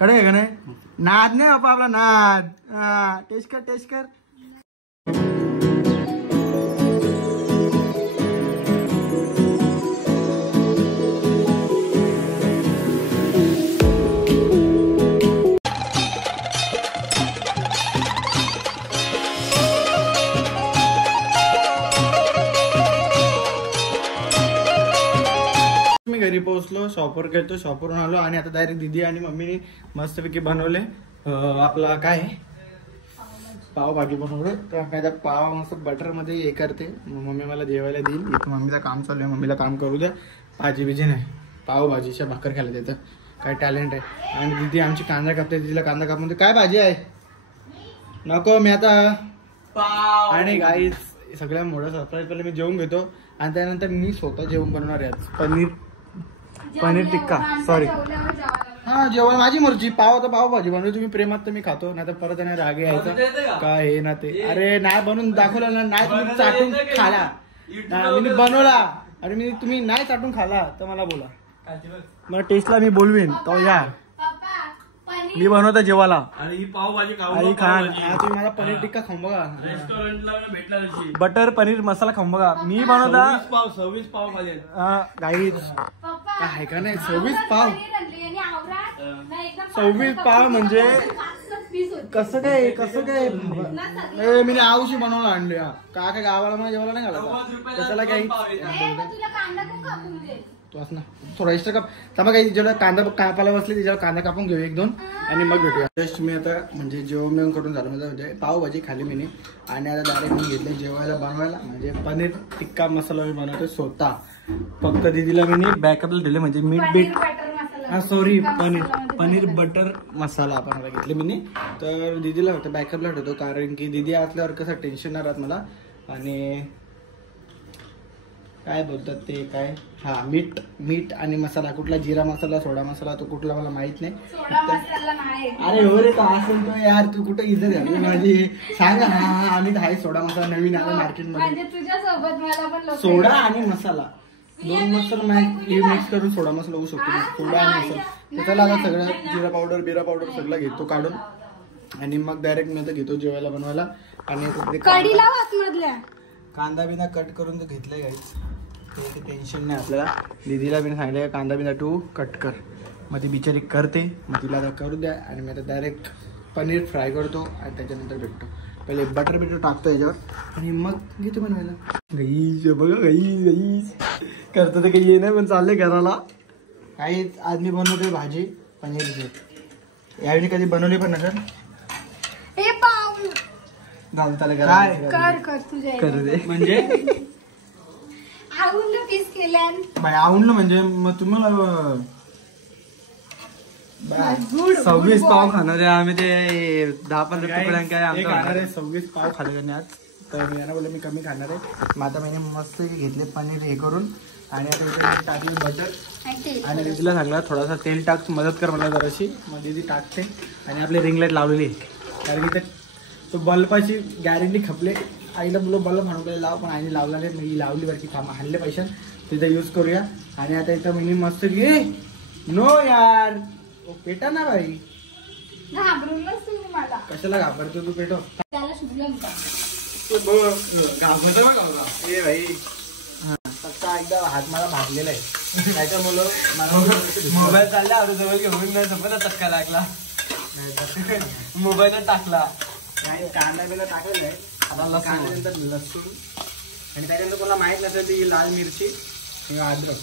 कडे आहे का नाही? नाद नाही बापा आपला नाद. टेस्ट कर टेस्ट कर. मी घरी पोहोचलो, शॉपवर गेलो, शॉपवरून आलो आणि आता डायरेक्ट दीदी आणि मम्मीने मस्तपैकी बनवले आपला काय पावभाजी बनवलं. तर पाव मस्त बटर मध्ये हे करते, मम्मी मला जेवायला देईल. इथं मम्मीचं काम चालू आहे, मम्मीला काम करू द्या. भाजी बिजी नाही, पावभाजीच्या भाकर खायला देतं. काय टॅलेंट आहे. आणि दीदी आमची कांदा कापते, दीदीला कांदा कापून काय भाजी आहे नको मी आता पाव. आणि गाईस सगळ्या मोठा सरप्राईज पहिले मी जेवून घेतो आणि त्यानंतर मी स्वतः जेवण बनवणार आहे. पनीर टिक्का सॉरी हा जेवण माझी मर्जी. पाव तर पावभाजी बनवली तुम्ही प्रेमात तर मी खातो, नाही तर परत नाही रागे यायचा काय हे ना ते. अरे नाही बनवून दाखवलं ना, नाही तुम्ही चाटून खाला, मी बनवला आणि मी तुम्ही नाही चाटून खाला तर मला बोला, मला टेस्टला मी बोलवीन. तो या मी बनवतो जेवायला आणि ही पावभाजी आई खान. तुम्ही मला पनीर टिक्का खाऊन बघा, भेटला बटर पनीर मसाला खाऊन बघा. मी बनवता 26 पाव खाले गाईज काय का नाही. 26 पाव 26 पाव म्हणजे कसं काय कसं काय. मी आवशी बनवलं आणले का काय गावाला मला जेवायला नाही घालायचं कशाला काही. तू असं ना थोडा एक्स्ट्रा काप तर काही जेवढा कांदा कापायला बसले त्याच्यावर कांदा कापून घेऊ 1-2 आणि मग भेटूया. जस्ट मी आता म्हणजे जेवण करून झालं म्हणजे पावभाजी खाली मी आणि आता डायरेक्ट मी घेतले जेवायला बनवायला. म्हणजे पनीर टिक्का मसाला मी बनवतो स्वतः. फक्त दीदीला मी बॅकअपला दिले म्हणजे मीठ बीट सॉरी पनीर बटर मसाला आपण घेतले मी. तर दीदीला फक्त बॅकअपला ठेवतो कारण की दीदी असल्यावर कसं टेन्शन नाही राहत मला. आणि काय बोलतात ते काय हा मीठ आणि मसाला कुठला जिरा मसाला सोडा मसाला तो कुठला मला माहित नाही. अरे हो रे तो असेल तो यार तू कुठं इज्जत घालली माझी सांगा. हा आम्ही तर आहे सोडा मसाला नवीन आला मार्केटमध्ये. सोडा आणि मसाला 2 मसाला मिक्स करून सोडा मसाला होऊ शकतो. सोडा आणि मसाला त्याला आता सगळं जिरा पावडर बिरा पावडर सगळं घेतो काढून आणि मग डायरेक्ट मी आता घेतो जेवायला बनवायला. आणि कांदा बिना कट करून घेतलंय गाईच, टेन्शन नाही आपल्याला. दीदीला बिना सांगितलं कांदा बिना तू कट कर, मग ती बिचारी करते. मग तिला आता करू द्या आणि मी आता डायरेक्ट पनीर फ्राय करतो आणि त्याच्यानंतर भेटतो. पहिले बटर बिटर टाकतो याच्यावर आणि मग घेतो बनवायला. गाईस बघा गाईस करतो तर काही ये नाही पण चाललंय घराला. काहीच आज मी बनवतोय भाजी पनीरची. यावेळी कधी बनवली पण नसेल. करू दे म्हणजे आवडलं म्हणजे मग तुम्हाला 26 पाव खाणार आहे आम्ही. ते 10-15 तुकड्यांकाय 26 पाव खाल्ले आज. तर मी यांना बोलले मी कमी खाणार आहे. मग आता मी मस्त घेतले पनीर हे करून आणि आता टाकले बटर आणि दीदीला सांगला थोडासा तेल टाक मदत कर मला जराशी. मग दीदी टाकते आणि आपली रिंग लाईट लावलेली आहे कारण की तो बल्बाची गॅरंटी खपले. आईला बोललो बल्ब म्हणून लाव पण आईने लावला नाही. मी लावली बरं की काम हल्ले पैशात तिथं यूज करूया. आणि आता इथं मी मस्त घे नो यार पेटा ना भाई कशाला घाबरतो तू पेटो भाई. एकदा हात मला भागलेला आहे त्याच्यामुळं मोबाईल चालला जवळ घेऊन नाही समजा चटका लागला मोबाईल टाकला. कांदा बिला टाकायला आहे आता कांद्यानंतर लसूण आणि त्याच्यानंतर कोणाला माहित नसेल ती लाल मिरची किंवा अद्रक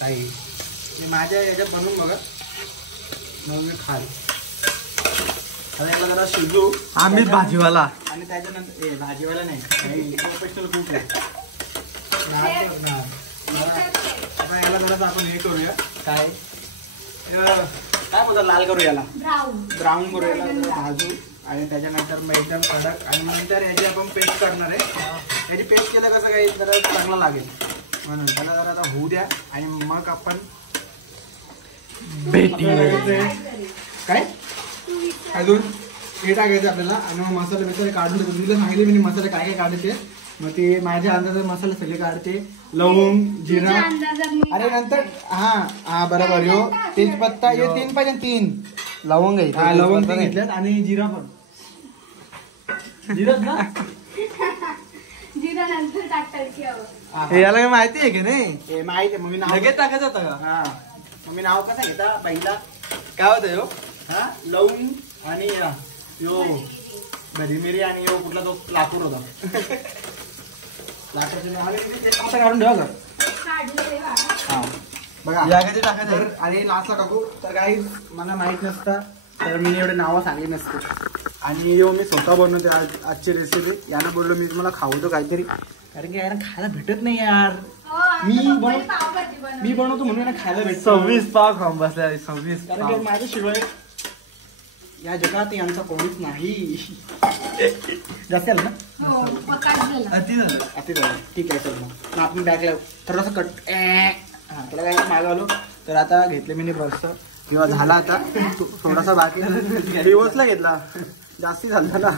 काही मी माझ्या याच्यात बनवून बघा मग मी खाल. आता याला जरा शिजू आम्ही भाजीवाला आणि त्याच्यानंतर भाजीवाला नाही प्रोफेशनल कुक आहे. आता याला जरा आपण हे करूया काय काय बोलतात लाल करू याला ब्राऊन करू याला भाजू आणि त्याच्यानंतर मग एकदम कडक आणि नंतर याची आपण पेस्ट करणार आहे. याची पेस्ट केलं कसं काही जरा चांगलं लागेल म्हणून त्याला जरा आता होऊ द्या आणि मग आपण भेटी काय अजून हे टाकायचं आपल्याला आणि मग मसाले काढून देतो. तुला सांगितले मी मसाले काय काय काढायचे मग ते माझ्या अंदाजात मसाले सगळे काढते. लवंग, जिरा, अरे नंतर हा बरोबर यो तेजपत्ता यो 3 पाहिजे 3 लवंग आहे. हा लवंग घेतल्यात आणि जिरा पण. जिरा ना जिरा नंतर टाकायची याला काय माहिती आहे की नाही? माहिती आहे. मग मी नाव लगेच टाकायचं होतं का? हा मग मी नाव कसं घेता पहिला काय होतं यो? हा लवंग आणि यो भरी मिरी आणि यो कुठला तो लाकूड होता. लाकूड काढून ठेवा का? हा बघा टाकायचं आणि लास्टला टाकू. तर काही मला माहित नसतं तर मी एवढे नावं सांगली नसते. आणि यो मी स्वतः बनवते आजची रेसिपी. यानं बोललो मी तुम्हाला खावतो काहीतरी, कारण की यार खायला भेटत नाही यार. मी बनवतो म्हणून ना खायला भेटत. 26 पाव खाऊन बसल्या 26. कारण की माझ्याशिवाय या जगात यांचा कोणीच नाही. जास्त आलं ना? अति झालं. ठीक आहे चल मग आपण बॅग लावू. थोडंसं कट हा त्याला काय मागवलो. तर आता घेतले मी बर्स किंवा झाला आता थोडासा बाकी दिवसला घेतला. जास्ती झाला ना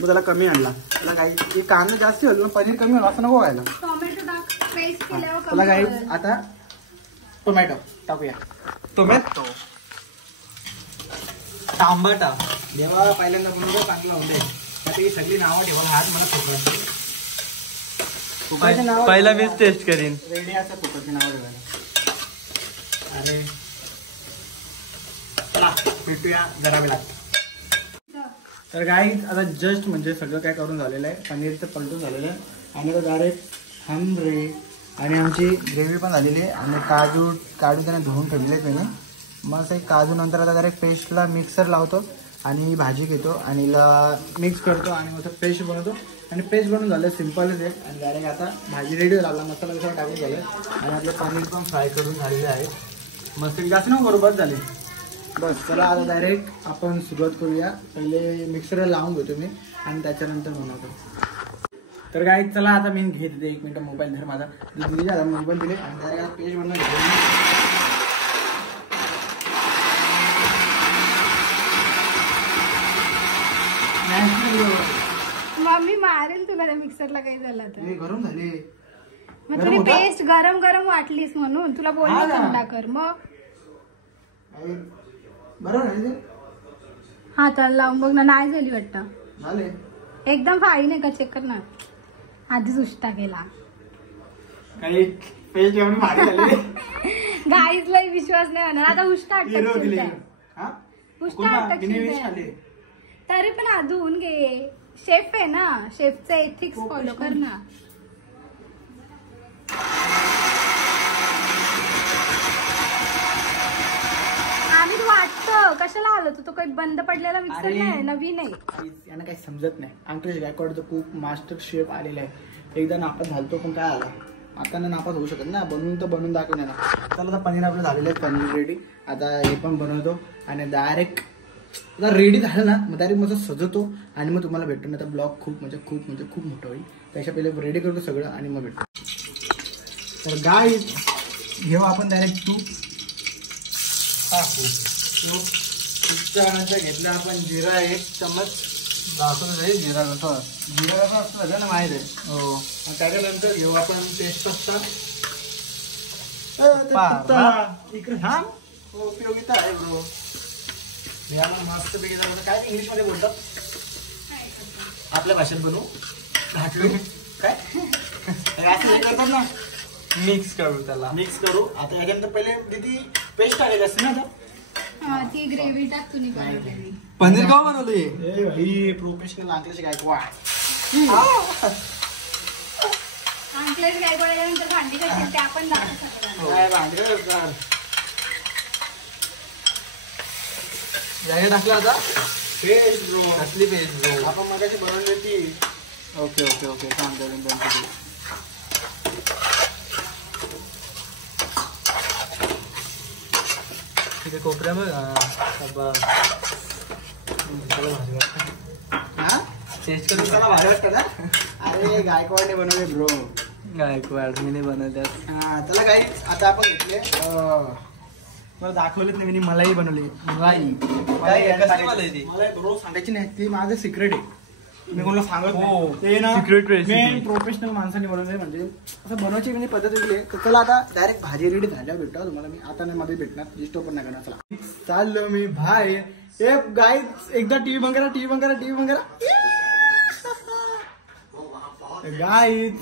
मग त्याला कमी आणला. त्याला काही कांदा जास्ती होईल पण पनीर कमी होईल असं नको व्हायला. त्याला काही आता टोमॅटो टाकूया. टोमॅटो टांबाटा जेव्हा पहिल्यांदा बनवतो चांगला होते. त्याची सगळी नावं ठेवायला हात मला कुकरचे नाव पहिला मीच टेस्ट करीन. रेडी असं कुकरची नावं ठेवायला. अरे चला भेटूया जरा वेळात. तर काय आता जस्ट म्हणजे सगळं काय करून झालेलं आहे. पनीरचं पलटून झालेलं आहे आणि आता डायरेक्ट हमरे आणि आमची ग्रेव्ही पण झालेली आहे. आणि काजू त्याने धुवून ठेवलेले आहेत त्याने. मग असं काजू नंतर आता डायरेक्ट पेस्टला मिक्सर लावतो आणि भाजी घेतो आणि मिक्स करतो आणि मग पेस्ट बनवतो. आणि पेस्ट बनवून झालं सिम्पलच आहे. आणि डायरेक्ट आता भाजी रेडी झाला. मसाला वगैरे टाकून झालं आणि आपलं पनीर पण फ्राय करून झालेले आहे. मस्त जास्त नको बरोबर झाले. बस चला आता डायरेक्ट आपण सुरुवात करूया. पहिले मिक्सरला लावून घेतो मी आणि त्याच्यानंतर बनवतो. तर काय चला आता मी घेते 1 मिनिट मोबाईल धर माझा. दिले मोबाईल दिले आणि डायरेक्ट पेस्ट बनवून मम्मी मारेल तुला त्या मिक्सरला काही झालं तर. गरम झाले. मग तुला पेस्ट गरम गरम वाटलीस म्हणून तुला बोलली थंडा कर. मग बरोबर हाताला लावून बघ ना. नाही झाली वाटतं. झाले एकदम फाईन आहे का? चेक कर ना. आधीच उष्टा केला. काही पेस्ट घेऊन भारी झाले. गाईजला विश्वास नाही होणार. आता उष्टा तरी पण अधून घे. शेफ आहे ना. शेफचे एथिक्स फॉलो कर ना. आम्ही वाटतं कशाला आलो तो काही बंद पडलेला मिक्सर नाही नवीन आहे. यांना काही समजत नाही. अंकुश गायकवाडचं कुक मास्टर शेफ आलेला आहे. एकदा नापास झालतो पण काय आला. आता ना नापास होऊ शकत ना. बनवून दाखवून ना. चला आता पनीर आपलं झालेलं आहे. पनीर रेडी. आता हे पण बनवतो आणि डायरेक्ट आता रेडी झालं ना मग डायरेक्ट मग सजवतो आणि मग तुम्हाला भेटतो. आता ब्लॉग खूप मोठं होईल. त्याच्या पहिले रेडी करतो सगळं आणि मग भेटतो. तर गाय घेऊ आपण डायरेक्ट तूप टाकू. तूपच्या घेतला आपण जिरा 1 चम्मच दाखवलं जाईल. जिरा कसं असतं सगळं ना माहीत आहे. हो. त्याच्यानंतर घेऊ आपण तेजपत्ता. इकडे हा उपयोगिता आहे ब्रो. याला मस्त पैकी काय इंग्लिश मध्ये बोलतात आपल्या भाषेत बनवू घाटलू काय करतात ना. मिक्स करू त्याला. मिक्स करू. आता याच्यानंतर पहिले दिदी पेस्ट टाकायची असते ना. आता ती ग्रेव्ही टाक तुम्ही. पनीर का बनवलं ही प्रोफेशनल अंकलेश गायकवाड. अंकलेश गायकवाड भांडी करतील ते आपण टाकलं आता पेस्ट ब्रो. असली पेस्ट ब्रो आपण मगाशी बनवली ती. ओके चांगलं. ठीक आहे. कोपऱ्या बघ टेस्ट करून त्याला भारी वाटतं ना. अरे गायकवाडने बनवले ब्रो. गायकवाड मी नाही बनवल्यात. हा त्याला काही आता आपण घेतले मला दाखवलेच नाही. मी मलाई बनवली. मलाई मलाई ब्रो सांगायची नाही. ती माझं सिक्रेट आहे. मी कोणाला सांगत हो. नाही. ते ना Secret recipe. मेन प्रोफेशनल माणसाने बनवलंय. म्हणजे असं बनवायची म्हणजे पद्धत वेगळी आहे. तर चला आता डायरेक्ट भाजी रेडी झाल्यावर भेटतो तुम्हाला. मी आता नाही मध्ये भेटणार, डिस्टर्ब पण नाही करणार. चला चाललो मी बाहेर. ए गाईज एकदा टीव्ही बंद करा, टीव्ही बंद करा, टीव्ही बंद करा. गाईज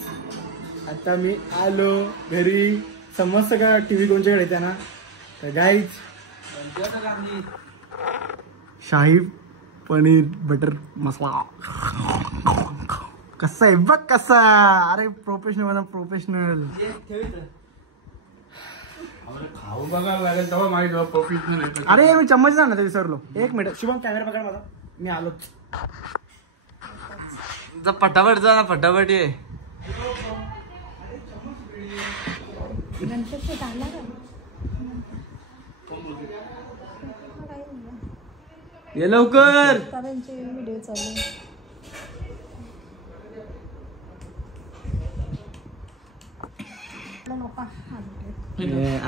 आता मी आलो घरी. समजतं का टीव्ही कोणच्याकडे येते ना. तर गाईज शाही पनीर बटर मसाला कसा आहे बघ कसा. अरे प्रोफेशनल मला प्रोफेशनल. खाऊ बघा लागेल तेव्हा माहिती प्रोफेशनल आहे. अरे मी चम्मच ना ते विसरलो. एक मिनिट शुभम कॅमेरा पकड माझा. मी आलोच. फटाफट जा ना, फटाफट ये. गणपती आला का? ये लवकर. त्यांचे व्हिडिओ चालू.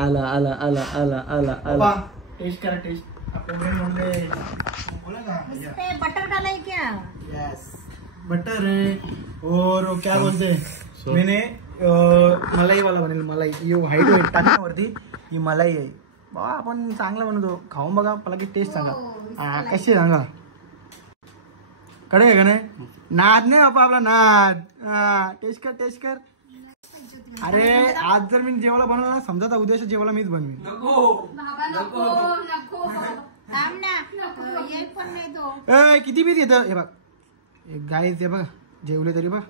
आला आला आला आला आला बाबा टेस्ट करा टेस्ट. आपण म्हणले बोला ना. बटर डाला है क्या? यस बटर है. और क्या बोलते मैंने मलाई वाला बनेल. मलाई ये व्हाईट व्हाईट टाकल्या वरती ही मलाई आहे. बाबा आपण चांगला बनवतो. खाऊन बघा मला की टेस्ट सांगा. हा कशी आहे सांगा. कडे आहे का नाही. नाद नाही बाबा आपला नाद. टेस्ट कर टेस्ट कर. अरे आज जर मी जेवायला बनवलं ना समजा तर उद्याच्या जेवायला मीच बनवीन. ए किती पीस येतं हे बघ. एक गाय ते बघ जेवले तरी बघ.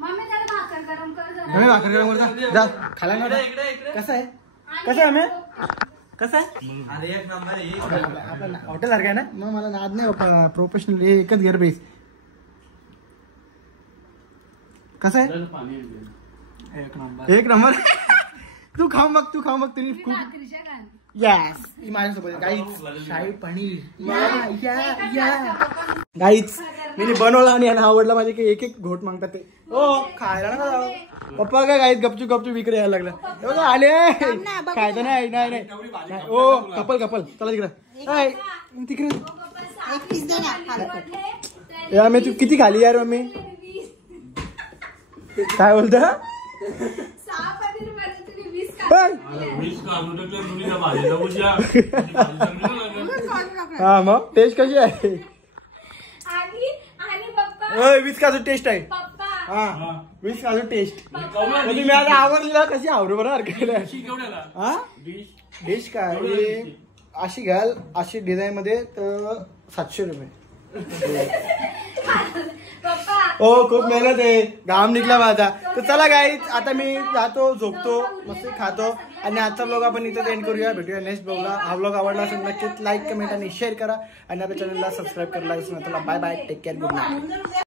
भाकर गरम करता जा खाला ना. कसं आहे कसं आहे आम्ही कसं आहे. अरे एक नंबर आहे. आपलं हॉटेल सारखं आहे ना. मग मला नाद नाही बाप्पा. प्रोफेशनल एकच घर बेस. कसं आहे एक नंबर. एक नंबर. तू खाऊ मग तू खाऊ मग तुम्ही खूप. यस माझ्यासोबत गाईच शाही पनीर गाईच मी बनवला आणि यांना आवडला. माझे एक एक घोट मागतात ते. हो खायला ना जाऊ. पप्पा काय गाईत गपचूप गपचूप विक्री यायला लागला. आले खायचं नाही नाही नाही. ओ कपल कपल चला तिकडे तिकडे. मी तू किती खाली यार मम्मी. काय बोलता. हा मग टेस्ट कशी आहे. वीस काजू टेस्ट आहे. हा वीस काजू टेस्ट. तुम्ही आता आवडलेला कशी आवडू बरोबर. हा डिश काय अशी घाल अशी डिझाईन मध्ये तर 700 रुपये. हो खूप मेहनत आहे. घाम निघला माझा. तर चला गाईज आता मी जातो झोपतो मस्त खातो. आणि आजचा ब्लॉग आपण इथं एंड करूया. भेटूया नेक्स्ट ब्लॉगला. हा ब्लॉग आवडला असेल नक्कीच लाईक कमेंट आणि शेअर करा. आणि आपल्या चॅनलला सबस्क्राईब करायला विसरू नका. Bye bye take care good night.